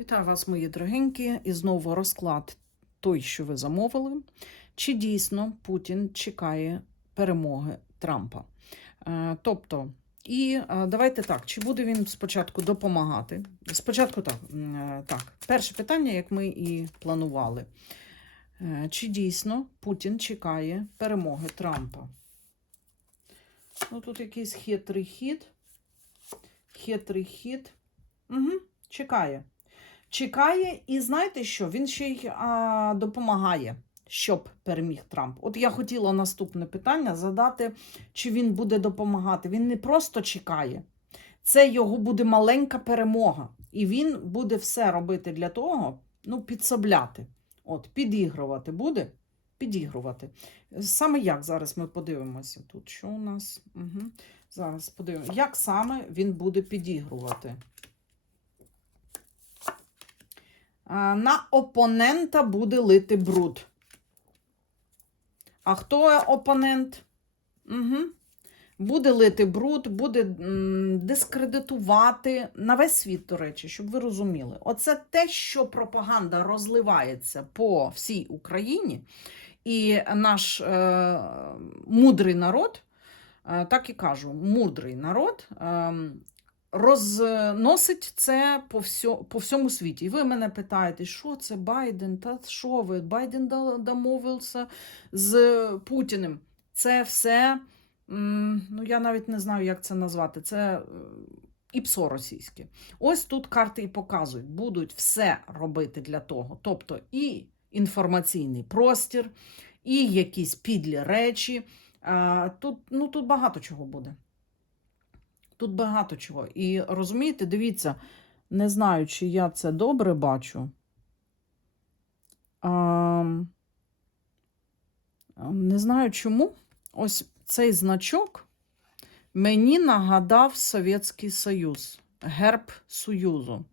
Вітаю вас, мої дорогенькі, і знову розклад той, що ви замовили. Чи дійсно Путін чекає перемоги Трампа? Е, Тобто, і е, давайте так, чи буде він спочатку допомагати? Спочатку так, е, так. Перше питання, як ми і планували. Чи дійсно Путін чекає перемоги Трампа? Ну, тут якийсь хитрий хід. Хитрий хід. Угу, чекає. Чекає, і знаєте що? Він ще й а, допомагає, щоб переміг Трамп. От я хотіла наступне питання задати, чи він буде допомагати. Він не просто чекає, це його буде маленька перемога. І він буде все робити для того, ну, підсобляти. От, підігрувати буде. Підігрувати. Саме як зараз ми подивимося тут, що у нас? Угу. Зараз подивимося, як саме він буде підігрувати. А, На опонента буде лити бруд. А хто опонент? Угу. Буде лити бруд, буде дискредитувати на весь світ, до речі, щоб ви розуміли. Оце те, що пропаганда розливається по всій Україні, і наш е, мудрий народ, е, так і кажу, мудрий народ. Е, розносить це по, всьо, по всьому світі. І ви мене питаєте, що це Байден? Та що ви? Байден домовився з Путіним. Це все, ну я навіть не знаю, як це назвати. Це е, іпсо російське. Ось тут карти і показують, будуть все робити для того. Тобто і інформаційний простір, і якісь підлі речі. Тут, ну, тут багато чого буде. Тут багато чого. І розумієте, дивіться, не знаю, чи я це добре бачу. А, не знаю чому. Ось цей значок мені нагадав Совєтський Союз, герб Союзу.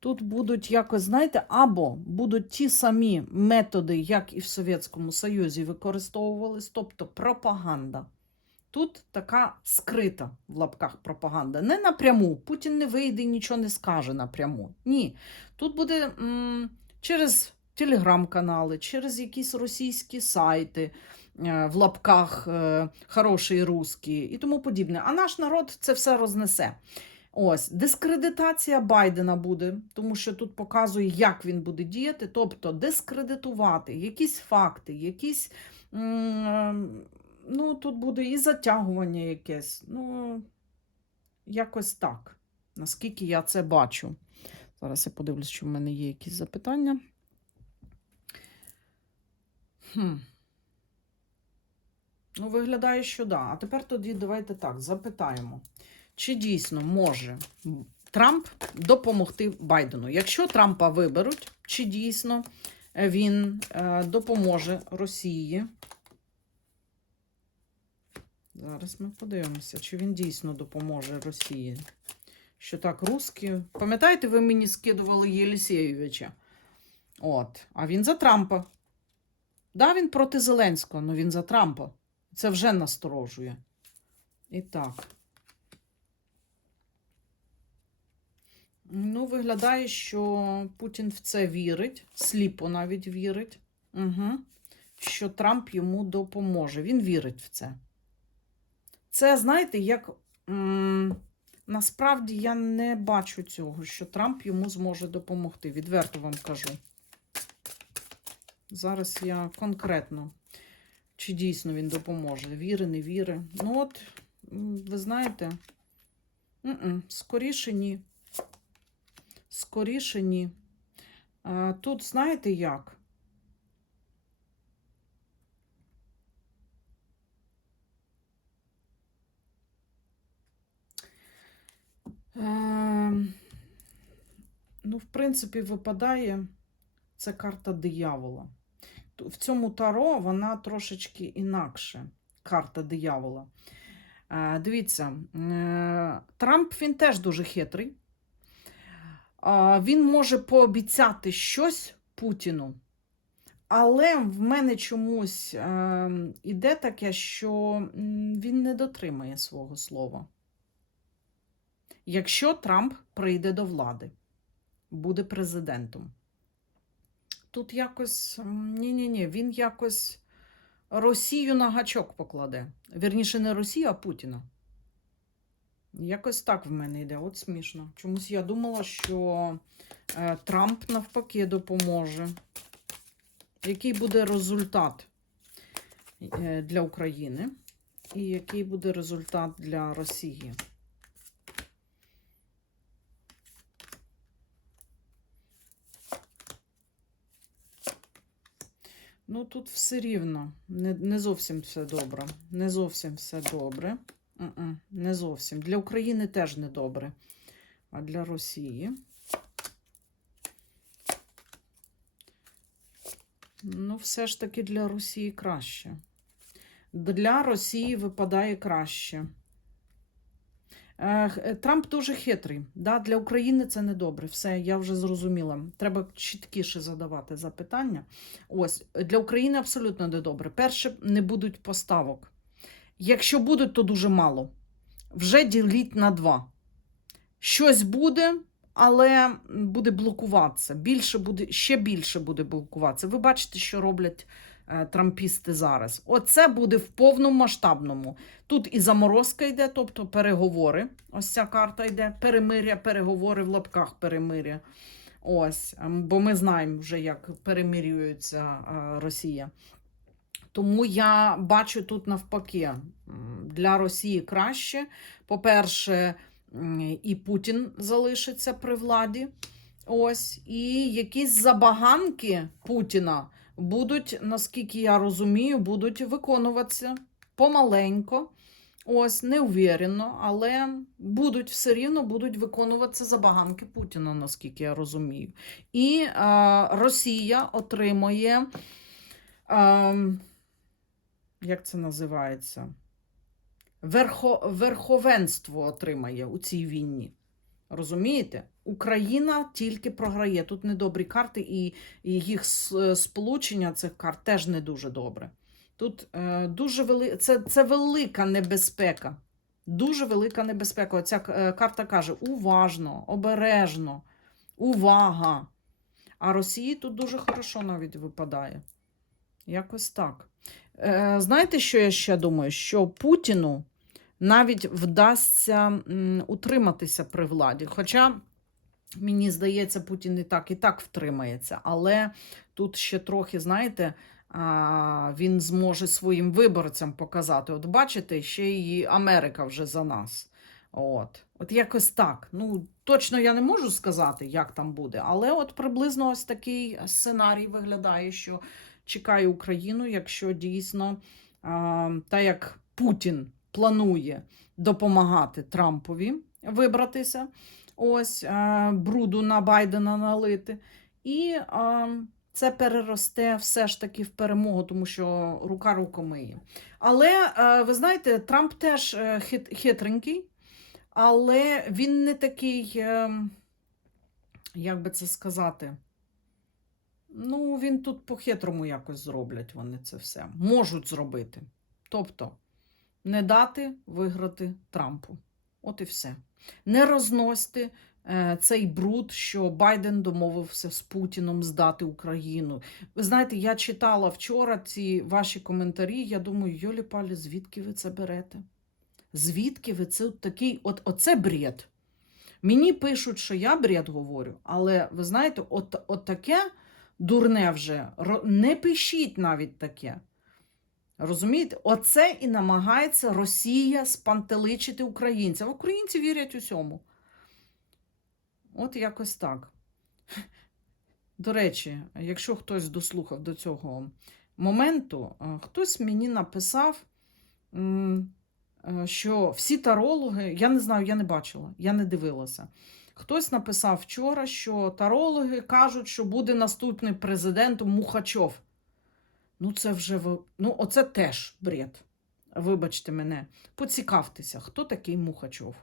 Тут будуть якось, знаєте, або будуть ті самі методи, як і в Совєтському Союзі використовувались, тобто пропаганда. Тут така скрита в лапках пропаганда. Не напряму. Путін не вийде і нічого не скаже напряму. Ні. Тут буде м, через телеграм-канали, через якісь російські сайти е, в лапках е, хороший русський і тому подібне. А наш народ це все рознесе. Ось, дискредитація Байдена буде, тому що тут показує, як він буде діяти, тобто дискредитувати якісь факти, якісь. м, Ну, тут буде і затягування якесь. Ну, якось так. Наскільки я це бачу. Зараз я подивлюсь, чи в мене є якісь запитання. Хм. Ну, виглядає, що да. А тепер тоді давайте так запитаємо. Чи дійсно може Трамп допомогти Байдену? Якщо Трампа виберуть, чи дійсно він е, допоможе Росії? Зараз ми подивимося, чи він дійсно допоможе Росії. Що так, русські. Пам'ятаєте, ви мені скидували Єлісєєвича? От, а він за Трампа. Да, він проти Зеленського, але він за Трампа. Це вже насторожує. І так. Ну, виглядає, що Путін в це вірить, сліпо навіть вірить, угу. що Трамп йому допоможе. Він вірить в це. Це, знаєте, як м, насправді я не бачу цього, що Трамп йому зможе допомогти. Відверто вам кажу. Зараз я конкретно, чи дійсно він допоможе. Віри, не віри. Ну, от, ви знаєте, м-м, скоріше ні. Скоріше ні. А, тут, знаєте як? Ну, в принципі, випадає це карта диявола. В цьому таро вона трошечки інакше. Карта диявола. Е, Дивіться, е, Трамп він теж дуже хитрий. Він може пообіцяти щось Путіну. Але в мене чомусь е, іде таке, що він не дотримає свого слова якщо Трамп прийде до влади. буде президентом. Тут якось ні-ні-ні, він якось Росію на гачок покладе. Вірніше, не Росію, а Путіна. Якось так в мене йде. От смішно. Чомусь я думала, що е, Трамп навпаки допоможе. Який буде результат е, для України? І який буде результат для Росії? Ну, тут все рівно. Не, не зовсім все добре. Не зовсім все добре. М-м, Не зовсім. Для України теж не добре. А для Росії. Ну, все ж таки для Росії краще. Для Росії випадає краще. Е, Трамп дуже хитрий. Да? Для України це не добре. Все, я вже зрозуміла. Треба чіткіше задавати запитання. Ось для України абсолютно не добре. Перше, не будуть поставок. Якщо будуть, то дуже мало. Вже діліть на два. Щось буде, але буде блокуватися. Більше буде, ще більше буде блокуватися. Ви бачите, що роблять трампісти зараз. Оце буде в повному масштабному. Тут і заморозка йде, тобто переговори. Ось ця карта йде. Перемиря, переговори в лапках перемиря. Ось, ем, бо ми знаємо вже, як перемирюється е, Росія. Тому я бачу тут навпаки для Росії краще. По-перше, і Путін залишиться при владі. Ось, і якісь забаганки Путіна будуть, наскільки я розумію, будуть виконуватися помаленько. Ось, не уверено, але будуть все рівно будуть виконуватися забаганки Путіна, наскільки я розумію. І е, Росія отримує, е, як це називається? Верхо, верховенство отримає у цій війні. Розумієте? Україна тільки програє. Тут недобрі карти, і, їх сполучення цих карт теж не дуже добре. Тут е, дуже вели... це, це велика небезпека. Дуже велика небезпека. Оця е, карта каже: уважно, обережно, увага. А Росії тут дуже хорошо навіть випадає. Якось так. Е, знаєте, що я ще думаю? Що Путіну навіть вдасться утриматися при владі. Хоча, мені здається, Путін і так і так втримається. Але тут ще трохи, знаєте, він зможе своїм виборцям показати. От бачите, ще і Америка вже за нас. От. От якось так. Ну, точно я не можу сказати, як там буде, але от приблизно ось такий сценарій виглядає, що чекає Україну, якщо дійсно, а, та як Путін планує допомагати Трампові вибратися, ось а, бруду на Байдена налити. І а, це переросте все ж таки в перемогу, тому що рука руку миє. Але е, ви знаєте, Трамп теж е, хит, хитренький, але він не такий, е, як би це сказати. Ну, він тут по-хитрому якось зроблять вони це все. Можуть зробити. Тобто, не дати виграти Трампу. От і все. Не розносьте е, цей бруд, що Байден домовився з Путіном здати Україну. Ви знаєте, я читала вчора ці ваші коментарі. Я думаю, Йолі Палі, звідки ви це берете? Звідки ви це такий? От оце бред. Мені пишуть, що я бред говорю, але ви знаєте, от, от таке дурне вже. Не пишіть навіть таке. Розумієте? Оце і намагається Росія спантеличити українців. Українці вірять усьому. От якось так. До речі, якщо хтось дослухав до цього моменту, е, хтось мені написав, е, що всі тарологи, я не знаю, я не бачила, я не дивилася. Хтось написав вчора, що тарологи кажуть, що буде наступним президентом Мухачов. Ну, це вже ви- ну, оце теж бред. Вибачте мене. Поцікавтеся, хто такий Мухачов.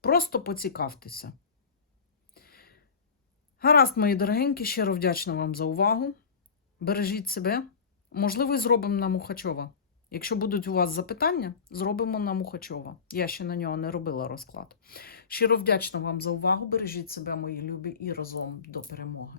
Просто поцікавтеся. Гаразд, мої дорогенькі, щиро вдячна вам за увагу. Бережіть себе. Можливо, зробимо на Мухачова. Якщо будуть у вас запитання, зробимо на Мухачова. Я ще на нього не робила розклад. Щиро вдячна вам за увагу. Бережіть себе, мої любі, і разом до перемоги.